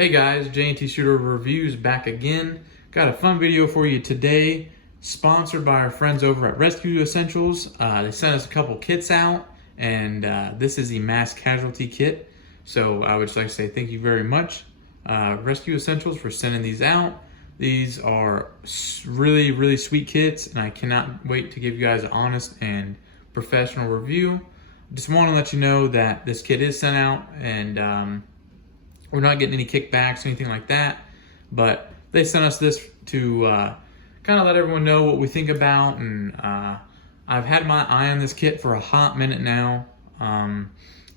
Hey guys, J&T Shooter Reviews back again. Got a fun video for you today, sponsored by our friends over at Rescue Essentials. They sent us a couple kits out, and this is the mass casualty kit. So I would just like to say thank you very much, Rescue Essentials, for sending these out. These are really sweet kits, and I cannot wait to give you guys an honest and professional review. Just want to let you know that this kit is sent out, and we're not getting any kickbacks or anything like that, but they sent us this to kind of let everyone know what we think about. And I've had my eye on this kit for a hot minute now, and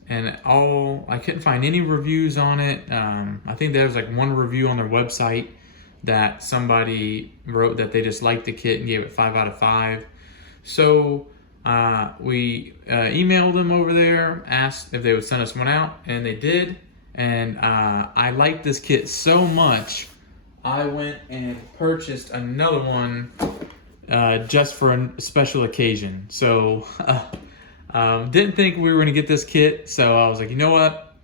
I couldn't find any reviews on it. I think there was like one review on their website that somebody wrote that they just liked the kit and gave it 5 out of 5. So we emailed them over there, asked if they would send us one out, and they did. And I like this kit so much, I went and purchased another one just for a special occasion. So didn't think we were going to get this kit, so I was like, you know what,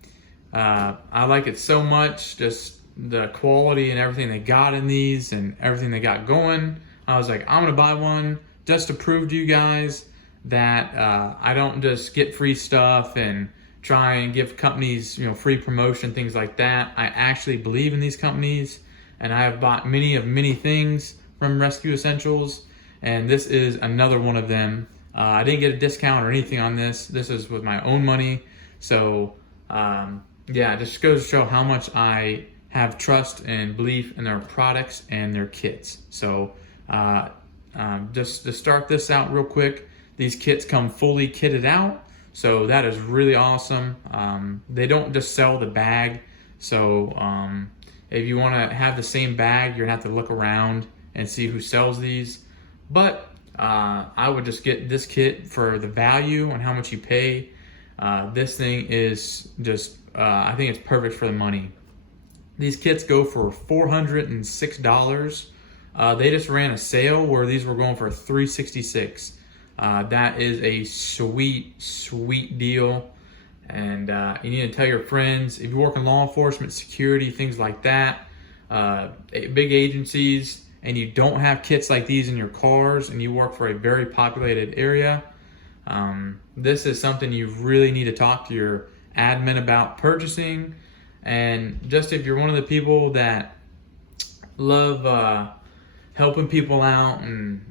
I like it so much, just the quality and everything they got in these and everything they got going. I was like, I'm going to buy one just to prove to you guys that I don't just get free stuff and try and give companies, free promotion, things like that. I actually believe in these companies, and I have bought many things from Rescue Essentials, and this is another one of them. I didn't get a discount or anything on this. This is with my own money. So yeah, it just goes to show how much I have trust and belief in their products and their kits. So just to start this out real quick, these kits come fully kitted out. So that is really awesome. They don't just sell the bag. So if you want to have the same bag, you're going to have to look around and see who sells these. But I would just get this kit for the value and how much you pay. This thing is just, I think it's perfect for the money. These kits go for $406. They just ran a sale where these were going for $366. That is a sweet deal, and you need to tell your friends. If you work in law enforcement, security, things like that, big agencies, and you don't have kits like these in your cars, and you work for a very populated area, this is something you really need to talk to your admin about purchasing. And just if you're one of the people that love helping people out and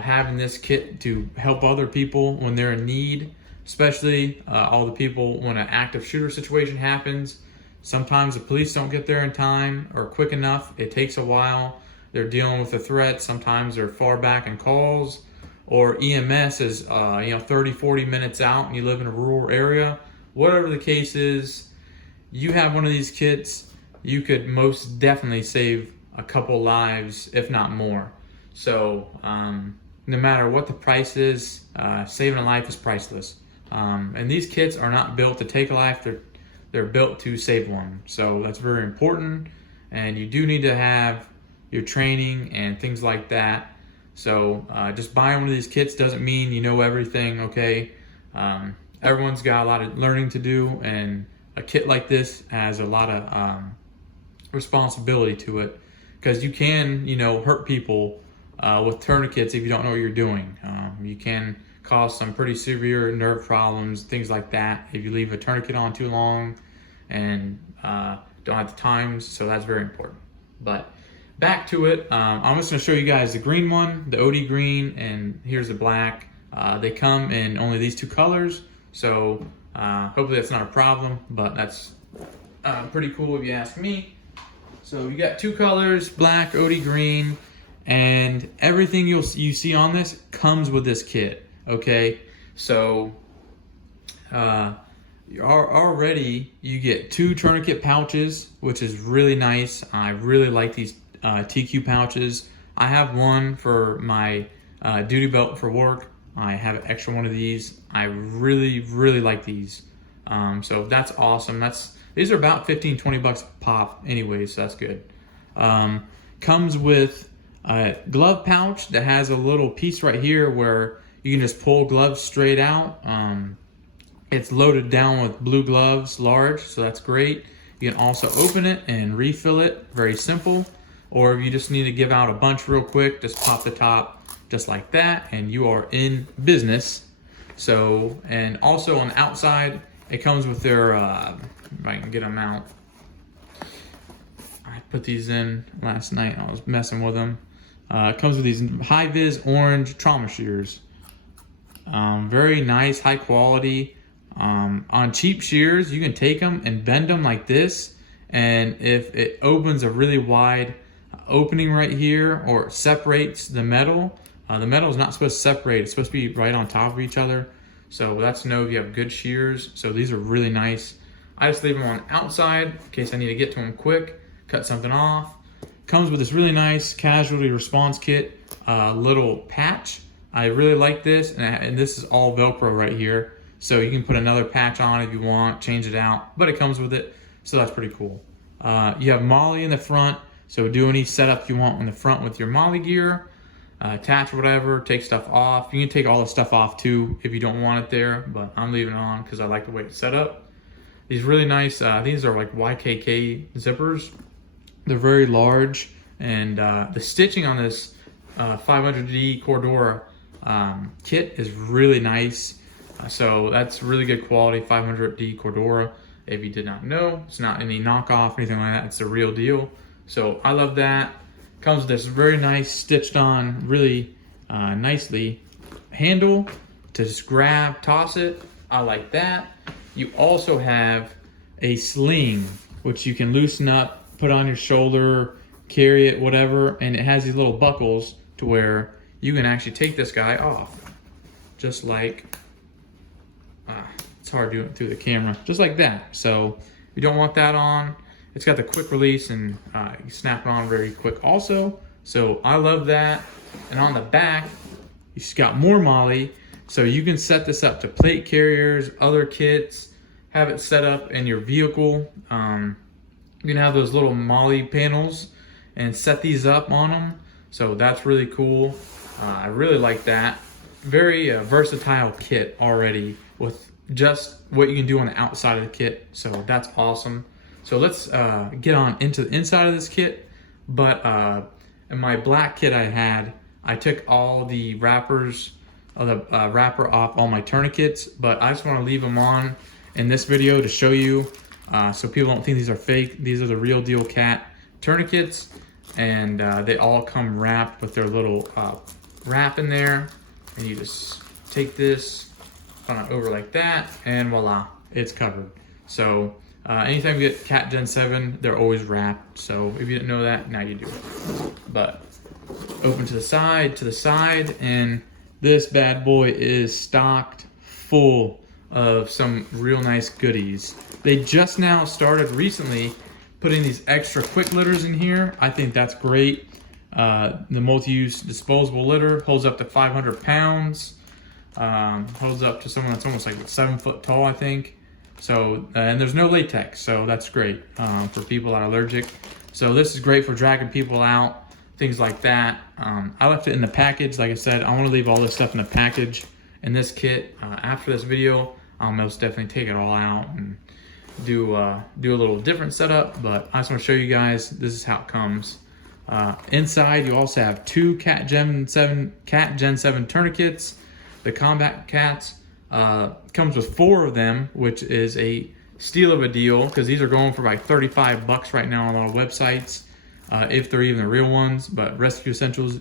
having this kit to help other people when they're in need, especially all the people when an active shooter situation happens. Sometimes the police don't get there in time or quick enough. It takes a while. They're dealing with the threat. Sometimes they're far back in calls, or EMS is 30-40 minutes out and you live in a rural area. Whatever the case is, you have one of these kits, you could most definitely save a couple lives, if not more. So no matter what the price is, saving a life is priceless. And these kits are not built to take a life, they're built to save one. So that's very important, and you do need to have your training and things like that. So just buying one of these kits doesn't mean you know everything, okay? Everyone's got a lot of learning to do, and a kit like this has a lot of responsibility to it, because you can hurt people with tourniquets if you don't know what you're doing. You can cause some pretty severe nerve problems, things like that, if you leave a tourniquet on too long and don't have the times. So that's very important. But back to it, I'm just going to show you guys the green one, the OD green, and here's the black. They come in only these two colors, so hopefully that's not a problem, but that's pretty cool if you ask me. So you got two colors, black, OD green, and everything you see on this comes with this kit, okay? So already you get 2 tourniquet pouches, which is really nice. I really like these TQ pouches. I have one for my duty belt for work. I have an extra one of these. I really like these. So that's awesome. These are about 15-20 bucks a pop anyway, so that's good. Comes with a glove pouch that has a little piece right here where you can just pull gloves straight out. It's loaded down with blue gloves, large, so that's great. You can also open it and refill it, very simple. Or if you just need to give out a bunch real quick, just pop the top just like that and you are in business. So, and also on the outside, it comes with their, if I can get them out. I put these in last night, I was messing with them. It comes with these high-vis orange trauma shears. Very nice, high quality. On cheap shears, you can take them and bend them like this. And if it opens a really wide opening right here or separates the metal is not supposed to separate. It's supposed to be right on top of each other. So that's to know if you have good shears. So these are really nice. I just leave them on the outside in case I need to get to them quick, cut something off. Comes with this really nice casualty response kit, little patch. I really like this, and this is all Velcro right here. So you can put another patch on if you want, change it out, but it comes with it. So that's pretty cool. You have MOLLE in the front. So do any setup you want in the front with your MOLLE gear, attach whatever, take stuff off. You can take all the stuff off too if you don't want it there, but I'm leaving it on because I like the way it's set up. These really nice, these are like YKK zippers. They're very large, and the stitching on this 500D Cordura kit is really nice. So that's really good quality 500D Cordura. If you did not know, it's not any knockoff or anything like that. It's the real deal. So I love that. Comes with this very nice stitched on, really nicely handle to just grab, toss it. I like that. You also have a sling, which you can loosen up, put on your shoulder, carry it, whatever. And it has these little buckles to where you can actually take this guy off. Just like, it's hard doing it through the camera, just like that. So if you don't want that on, it's got the quick release and you snap it on very quick also. So I love that. And on the back, you just got more MOLLE. So you can set this up to plate carriers, other kits, have it set up in your vehicle. You can have those little MOLLE panels and set these up on them. So that's really cool. I really like that. Very versatile kit already with just what you can do on the outside of the kit. So that's awesome. So let's get on into the inside of this kit. But in my black kit I took all the wrappers, the wrapper off all my tourniquets, but I just want to leave them on in this video to show you so people don't think these are fake. These are the real deal cat tourniquets, and they all come wrapped with their little wrap in there. And you just take this, put it over like that, and voila, it's covered. So anytime you get Cat Gen 7, they're always wrapped. So if you didn't know that, now you do. But open to the side, and this bad boy is stocked full of some real nice goodies. They just now started recently putting these extra quick litters in here. I think that's great. The multi-use disposable litter holds up to 500 pounds. Holds up to someone that's almost like 7 foot tall, I think. So, and there's no latex, so that's great for people that are allergic. So this is great for dragging people out, things like that. I left it in the package. Like I said, I want to leave all this stuff in the package in this kit. After this video, I'll most definitely take it all out and do a little different setup. But I just want to show you guys, this is how it comes. Inside, you also have two Cat Gen 7 tourniquets. The Combat Cats comes with 4 of them, which is a steal of a deal because these are going for like 35 bucks right now on a lot of websites, if they're even the real ones. But Rescue Essentials,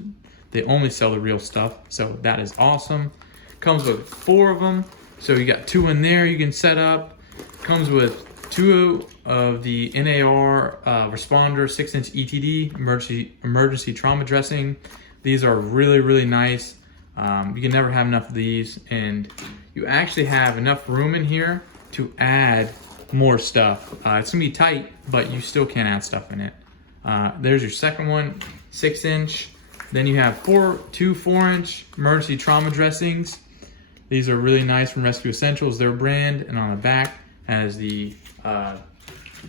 they only sell the real stuff, so that is awesome. Comes with 4 of them, so you got 2 in there you can set up. Comes with 2 of the NAR Responder 6-inch ETD emergency trauma dressing. These are really, really nice. You can never have enough of these, and you actually have enough room in here to add more stuff. It's gonna be tight, but you still can add stuff in it. There's your second one, 6-inch. Then you have 2 4-inch emergency trauma dressings. These are really nice from Rescue Essentials, their brand, and on the back has the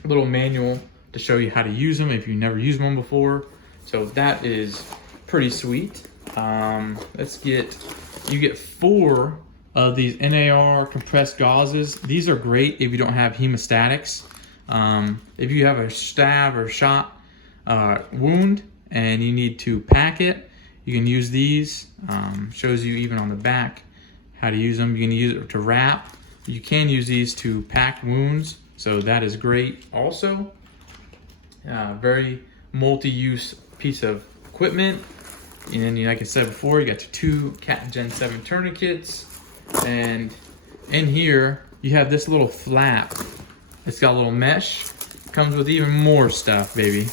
little manual to show you how to use them if you've never used one before. So that is pretty sweet. You get 4 of these NAR compressed gauzes. These are great if you don't have hemostatics. If you have a stab or shot wound and you need to pack it, you can use these. Shows you even on the back how to use them. You can use it to wrap. You can use these to pack wounds, so that is great also. Very multi-use piece of equipment. And then, like I said before, you got your 2 Cat Gen 7 tourniquets. And in here, you have this little flap. It's got a little mesh. Comes with even more stuff, baby.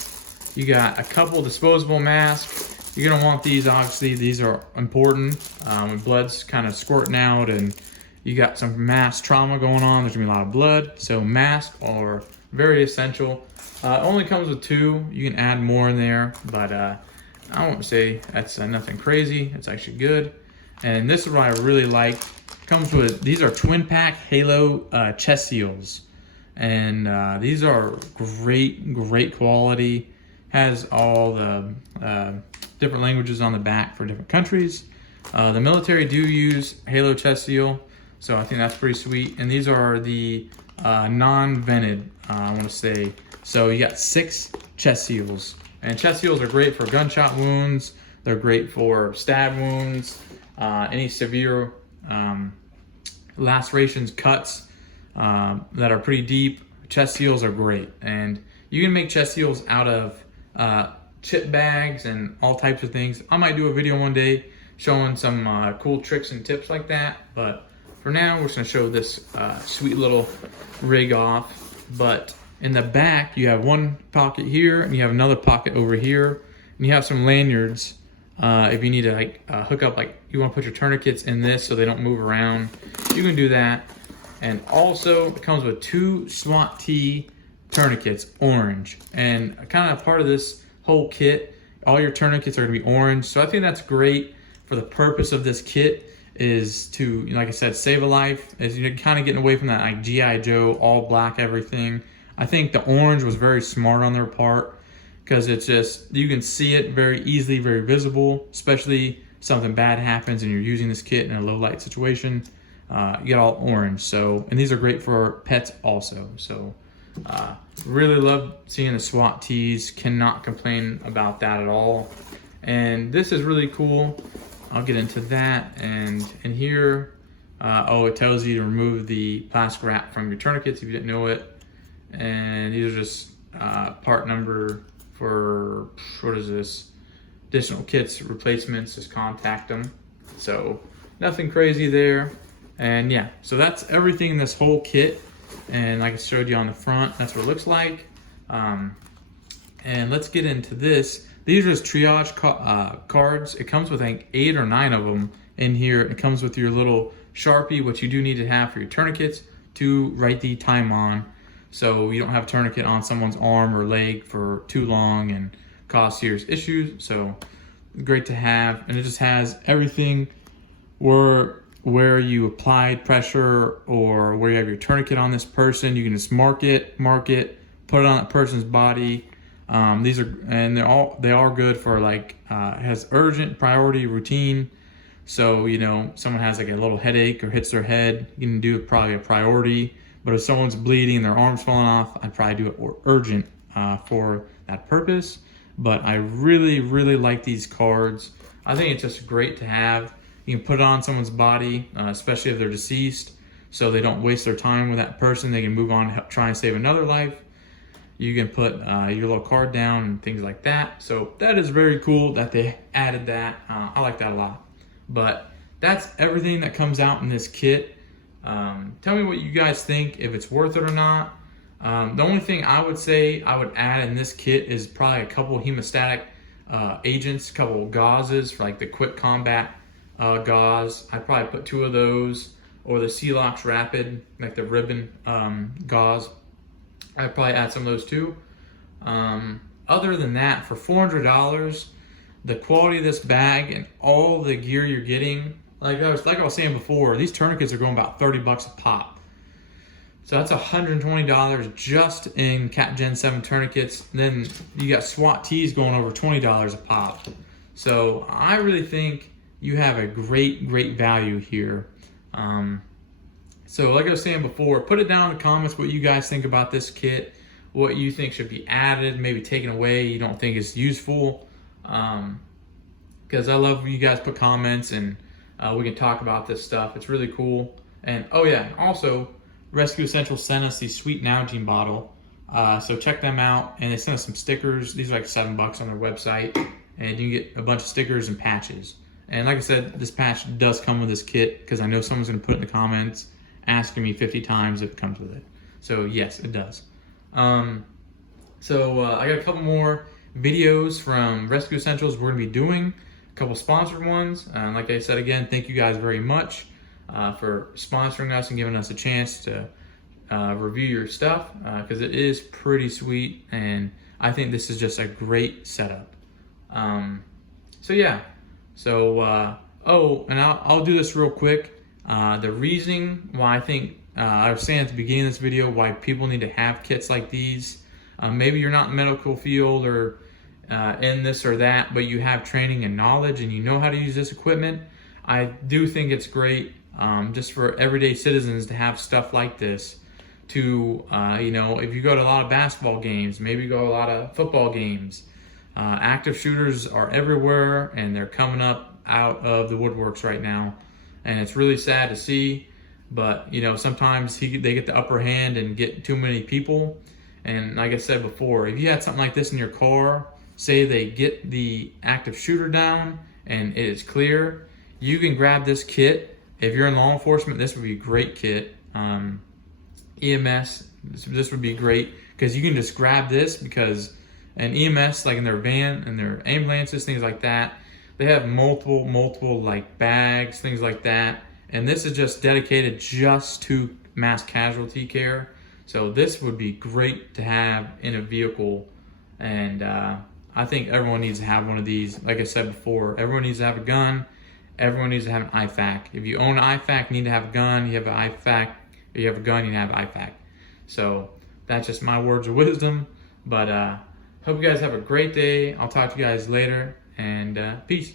You got a couple disposable masks. You're gonna want these, obviously. These are important. When blood's kind of squirting out and you got some mass trauma going on, there's gonna be a lot of blood. So masks are very essential. It only comes with 2. You can add more in there, but I won't say that's nothing crazy. It's actually good. And this is what I really like. Comes with, these are twin pack Halo chest seals. And these are great quality. Has all the different languages on the back for different countries. The military do use Halo chest seal, so I think that's pretty sweet. And these are the non-vented, I want to say. So you got 6 chest seals, and chest seals are great for gunshot wounds. They're great for stab wounds, any severe lacerations, cuts that are pretty deep. Chest seals are great, and you can make chest seals out of chip bags and all types of things. I might do a video one day showing some cool tricks and tips like that, but for now we're just gonna show this sweet little rig off. But in the back you have one pocket here and you have another pocket over here, and you have some lanyards if you need to like hook up, like you want to put your tourniquets in this so they don't move around, you can do that. And also it comes with 2 SWAT T tourniquets, orange, and kind of part of this whole kit, all your tourniquets are going to be orange. So I think that's great for the purpose of this kit, is to, like I said, save a life. As you're kind of getting away from that like G.I. Joe all black everything. I think the orange was very smart on their part, because it's just, you can see it very easily, very visible, especially something bad happens and you're using this kit in a low light situation. You get all orange. So, and these are great for pets also. So really love seeing the SWAT tees. Cannot complain about that at all. And this is really cool. I'll get into that. And in here, it tells you to remove the plastic wrap from your tourniquets if you didn't know it. And these are just part number for, what is this? Additional kits, replacements, just contact them. So nothing crazy there. And yeah, so that's everything in this whole kit. And like I showed you on the front, that's what it looks like. And let's get into this. These are just triage cards. It comes with, I think, 8 or 9 of them in here. It comes with your little Sharpie, which you do need to have for your tourniquets, to write the time on, so you don't have a tourniquet on someone's arm or leg for too long and cause serious issues. So great to have. And it just has everything where you applied pressure or where you have your tourniquet on this person. You can just mark it, put it on that person's body. These are, and they are good for like, it has urgent, priority, routine. So, you know, someone has like a little headache or hits their head, you can do probably a priority. But if someone's bleeding and their arm's falling off, I'd probably do it urgent for that purpose. But I really, really like these cards. I think it's just great to have. You can put it on someone's body, especially if they're deceased, so they don't waste their time with that person. They can move on to help try and save another life. You can put your little card down and things like that. So that is very cool that they added that. I like that a lot. But that's everything that comes out in this kit. Tell me what you guys think, if it's worth it or not. The only thing I would say I would add in this kit is probably a couple hemostatic agents, a couple gauzes for like the quick combat gauze. I'd probably put 2 of those, or the Celox Rapid, like the ribbon gauze. I'd probably add some of those too. Other than that, for $400, the quality of this bag and all the gear you're getting, like I was saying before, these tourniquets are going about $30 a pop. So that's $120 just in Cat Gen 7 tourniquets. And then you got SWAT tees going over $20 a pop. So I really think you have a great value here. So like I was saying before, put it down in the comments what you guys think about this kit. what you think should be added, maybe taken away, you don't think is useful. Because I love when you guys put comments and we can talk about this stuff. It's really cool. And oh yeah, also Rescue Essentials sent us the sweet Nalgene bottle. So check them out, and they sent us some stickers. These are like $7 on their website, and you can get a bunch of stickers and patches. And like I said, this patch does come with this kit, because I know someone's going to put in the comments asking me 50 times if it comes with it. So yes, it does. I got a couple more videos from Rescue Essentials we're going to be doing, a couple sponsored ones. Like I said again, thank you guys very much for sponsoring us and giving us a chance to review your stuff, because it is pretty sweet, and I think this is just a great setup. And I'll do this real quick. The reasoning why I think I was saying at the beginning of this video why people need to have kits like these. Maybe you're not in the medical field or in this or that, but you have training and knowledge and you know how to use this equipment. I do think it's great just for everyday citizens to have stuff like this. To if you go to a lot of basketball games, maybe you go to a lot of football games, active shooters are everywhere, and they're coming up out of the woodworks right now, and it's really sad to see. But sometimes they get the upper hand and get too many people. And like I said before, if you had something like this in your car, say they get the active shooter down and it is clear, you can grab this kit. If you're in law enforcement, this would be a great kit. EMS, this would be great, because you can just grab this, because an EMS, like in their van and their ambulances, things like that, they have multiple like bags, things like that, and this is just dedicated just to mass casualty care. So this would be great to have in a vehicle, and I think everyone needs to have one of these. Like I said before, everyone needs to have a gun, everyone needs to have an IFAC. If you own an IFAC, you need to have a gun. You have an IFAC, if you have a gun, you have IFAC. So that's just my words of wisdom. But hope you guys have a great day. I'll talk to you guys later, and peace.